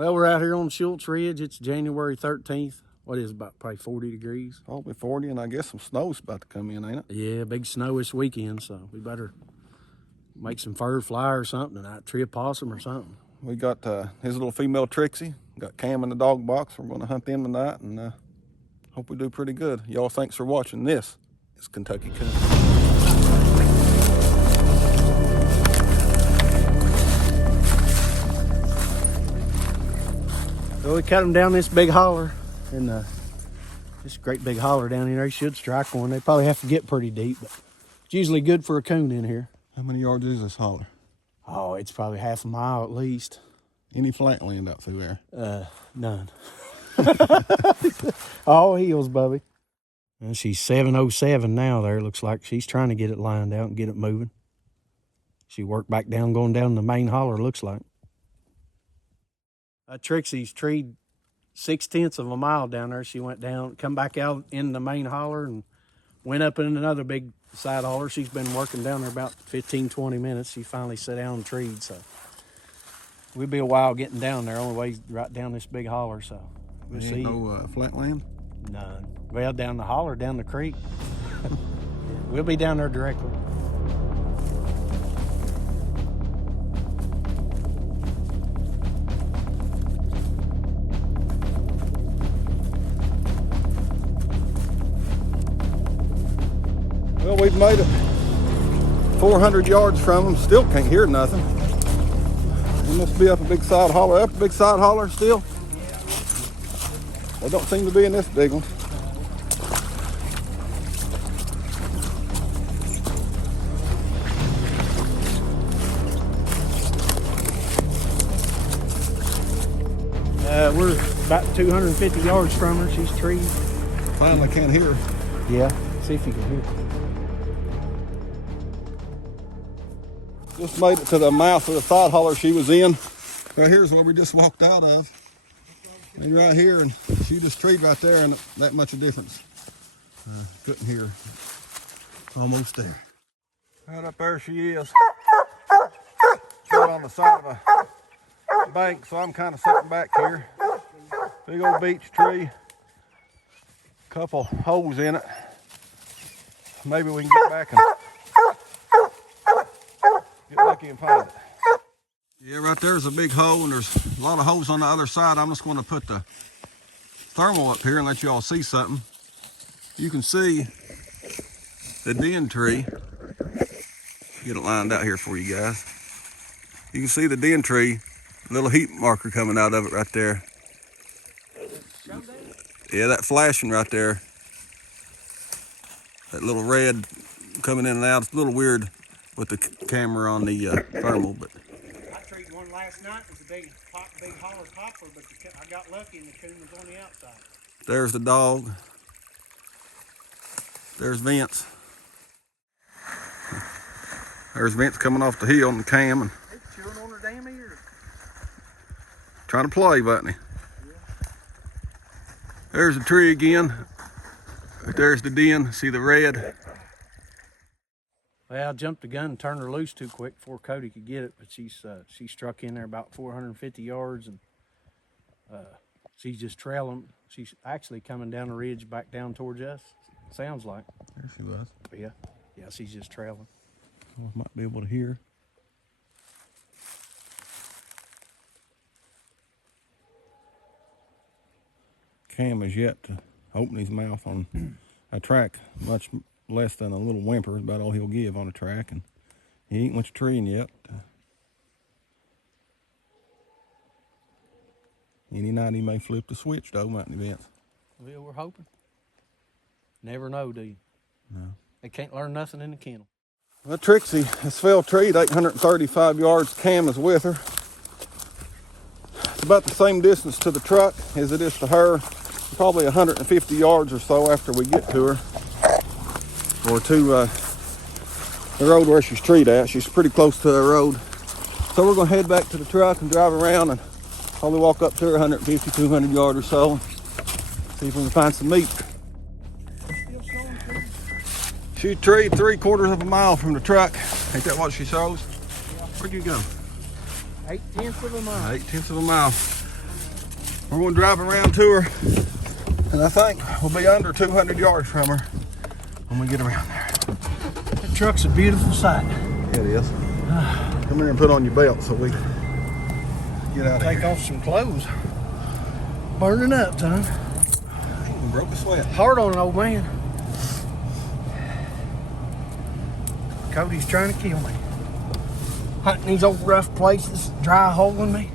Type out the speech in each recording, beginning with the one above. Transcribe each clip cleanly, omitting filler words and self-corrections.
Well, we're out here on Schultz Ridge. It's January 13th. What is it, about probably 40 degrees? Probably 40, and I guess some snow's about to come in, ain't it? Yeah, big snow this weekend, so we better make some fur fly or something tonight, tree a possum or something. We got his little female Trixie. Got Cam in the dog box. We're going to hunt them tonight, and hope we do pretty good. Y'all, thanks for watching. This is Kentucky Coon. So we cut them down this big holler, and this great big holler down here. They should strike one. They probably have to get pretty deep, but it's usually good for a coon in here. How many yards is this holler? Oh, it's probably half a mile at least. Any flat land out through there? None. All heels, Bubby. And she's 707 now there. Looks like she's trying to get it lined out and get it moving. She worked back down, going down the main holler, looks like. Trixie's treed 6/10 of a mile down there. She went down, come back out in the main holler and went up in another big side holler. She's been working down there about 15, 20 minutes. She finally sat down and treed, so we'll be a while getting down there. Only way right down this big holler, so we'll see. No flat land? None. Well, down the holler, down the creek. We'll be down there directly. Well, we've made it 400 yards from them. Still can't hear nothing. They must be up a big side holler. Up a big side holler still? They don't seem to be in this big one. We're about 250 yards from her. She's treed. Finally can't hear. Yeah, see if you can hear. Just made it to the mouth of the side holler she was in. Right here's where we just walked out of. And right here, and she just treed right there, and that much of difference. Couldn't hear. Almost there. Right up there she is. Right on the side of a bank, so I'm kind of sitting back here. Big old beech tree. Couple holes in it. Maybe we can get back and get lucky and find it. Yeah, right there's a big hole, and there's a lot of holes on the other side. I'm just going to put the thermal up here and let you all see something. You can see the den tree. Get it lined out here for you guys. You can see the den tree, little heat marker coming out of it right there. Yeah, that flashing right there. That little red coming in and out. It's a little weird with the camera on the thermal, but I treated one last night. It was a big holler poplar, but I got lucky and the coon was on the outside. There's the dog. There's Vince. There's Vince coming off the hill on the cam and he's chewing on her damn ears. Trying to play, wasn't he? Yeah. There's the tree again. There's the den. See the red? Well, I jumped the gun and turned her loose too quick before Cody could get it, but she struck in there about 450 yards, and she's just trailing. She's actually coming down the ridge back down towards us. Sounds like. There she was. Yeah, she's just trailing. Well, might be able to hear. Cam is yet to open his mouth on a track, much less than a little whimper is about all he'll give on a track, and he ain't much treeing yet. Any night he may flip the switch though, mightn't he, Vince? Well, we're hoping. Never know, do you? No. They can't learn nothing in the kennel. Well, Trixie has fell treed 835 yards. Cam is with her. It's about the same distance to the truck as it is to her. Probably 150 yards or so after we get to her. Or to the road where she's treed at. She's pretty close to the road. So we're going to head back to the truck and drive around and probably walk up to her 150, 200 yards or so. See if we can find some meat. She treed 3/4 of a mile from the truck. Ain't that what she shows? Where'd you go? 8/10 of a mile. 8/10 of a mile. We're going to drive around to her, and I think we'll be under 200 yards from her when we get around there. That truck's a beautiful sight. Yeah, it is. Come here and put on your belt so we can get out of Take here. off some clothes. Burning up, Tom. Broke a sweat. Hard on it, old man. Cody's trying to kill me. Hunting these old rough places, dry holing me.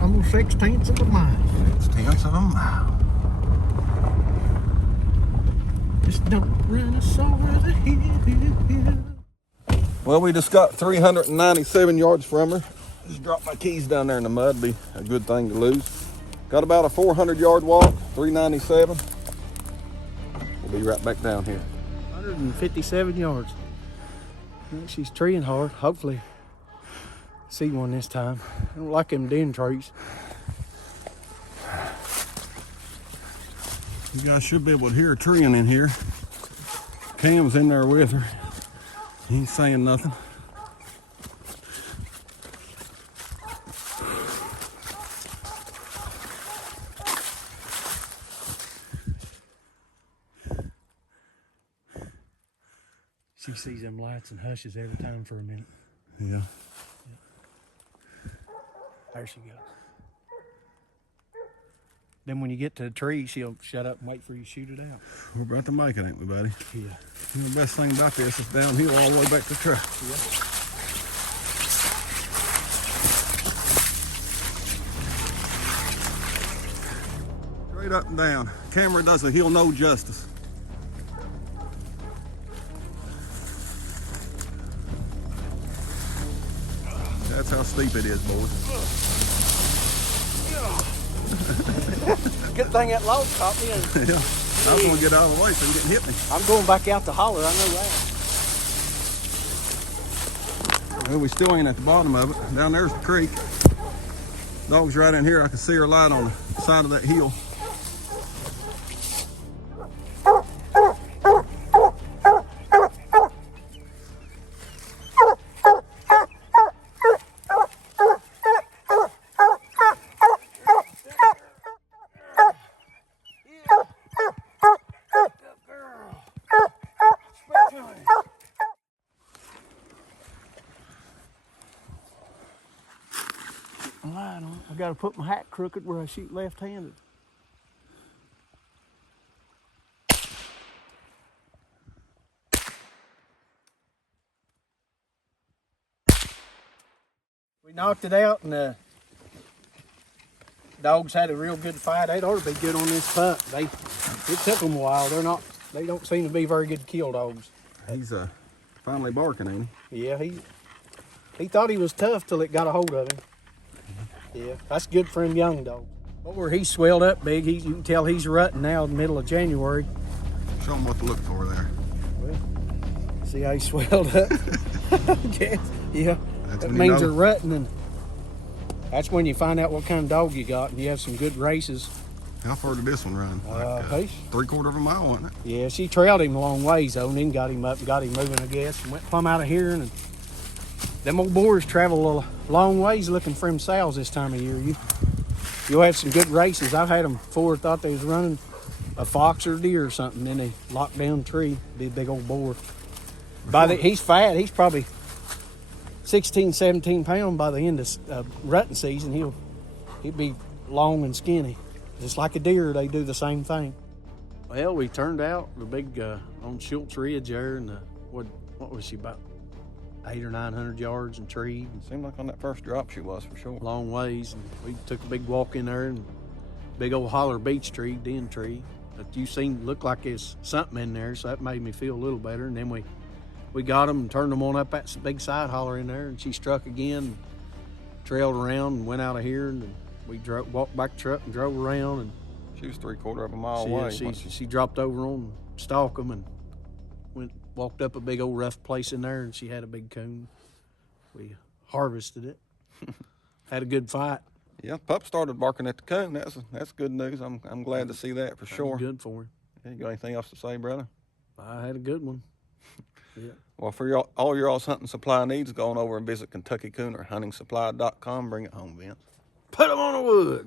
Almost 6/10 of a mile. 6/10 of a mile. Just don't run us over the hill. Well, we just got 397 yards from her. Just dropped my keys down there in the mud. Be a good thing to lose. Got about a 400-yard walk, 397. We'll be right back down here. 157 yards. Well, she's treeing hard. Hopefully see one this time. I don't like them den trees. You guys should be able to hear her treeing in here. Cam's in there with her. He ain't saying nothing. She sees them lights and hushes every time for a minute. Yeah. There she goes. Then when you get to the tree, she'll shut up and wait for you to shoot it out. We're about to make it, ain't we, buddy? Yeah. You know, the best thing about this is downhill all the way back to the truck. Yeah. Straight up and down. Camera does a hill no justice. That's how steep it is, boys. Good thing that log caught me. Yeah. I was gonna get out of the way so you didn't hit me. I'm going back out to holler, I know that. Well, we still ain't at the bottom of it. Down there's the creek. Dog's right in here. I can see her light on the side of that hill. Light on. I got to put my hat crooked where I shoot left-handed. We knocked it out, and the dogs had a real good fight. They'd ought to be good on this pup. It took them a while. They don't seem to be very good kill dogs. He's finally barking, ain't he? Yeah, he thought he was tough till it got a hold of him. Yeah, that's good for him young dog. Where he's swelled up big, you can tell he's rutting now in the middle of January. Show him what to look for there. Well, see how he swelled up? Okay. Yeah, that when means you they're know. rutting, and that's when you find out what kind of dog you got, and you have some good races. How far did this one run? He's- 3/4 of a mile, wasn't it? Yeah, she trailed him a long ways though, and then got him up and got him moving, I guess, and went plumb out of here. And them old boars travel a long ways looking for them sows this time of year. You'll have some good races. I've had them before, thought they was running a fox or a deer or something, then they locked down a tree, be a big old boar. He's fat, he's probably 16, 17 pounds by the end of rutting season. He'd be long and skinny. Just like a deer, they do the same thing. Well, we turned out the big on Schultz Ridge there, and what was she, about 800 or 900 yards and treed. Seemed like on that first drop she was, for sure. Long ways, and we took a big walk in there, and big old holler beech tree, den tree. But looked like there's something in there, so that made me feel a little better. And then we got them and turned them on up that big side holler in there, and she struck again, trailed around and went out of here, and we walked back the truck and drove around, and She was 3/4 of a mile away. she dropped over on stalk them and walked up a big old rough place in there, and she had a big coon. We harvested it. Had a good fight. Yeah, pup started barking at the coon. That's good news. I'm glad to see that for sure. Good for him. You got anything else to say, brother? I had a good one. Yeah. Well, for all your all's hunting supply needs, go on over and visit Kentucky Cooner, huntingsupply.com. Bring it home, Vince. Put them on the wood.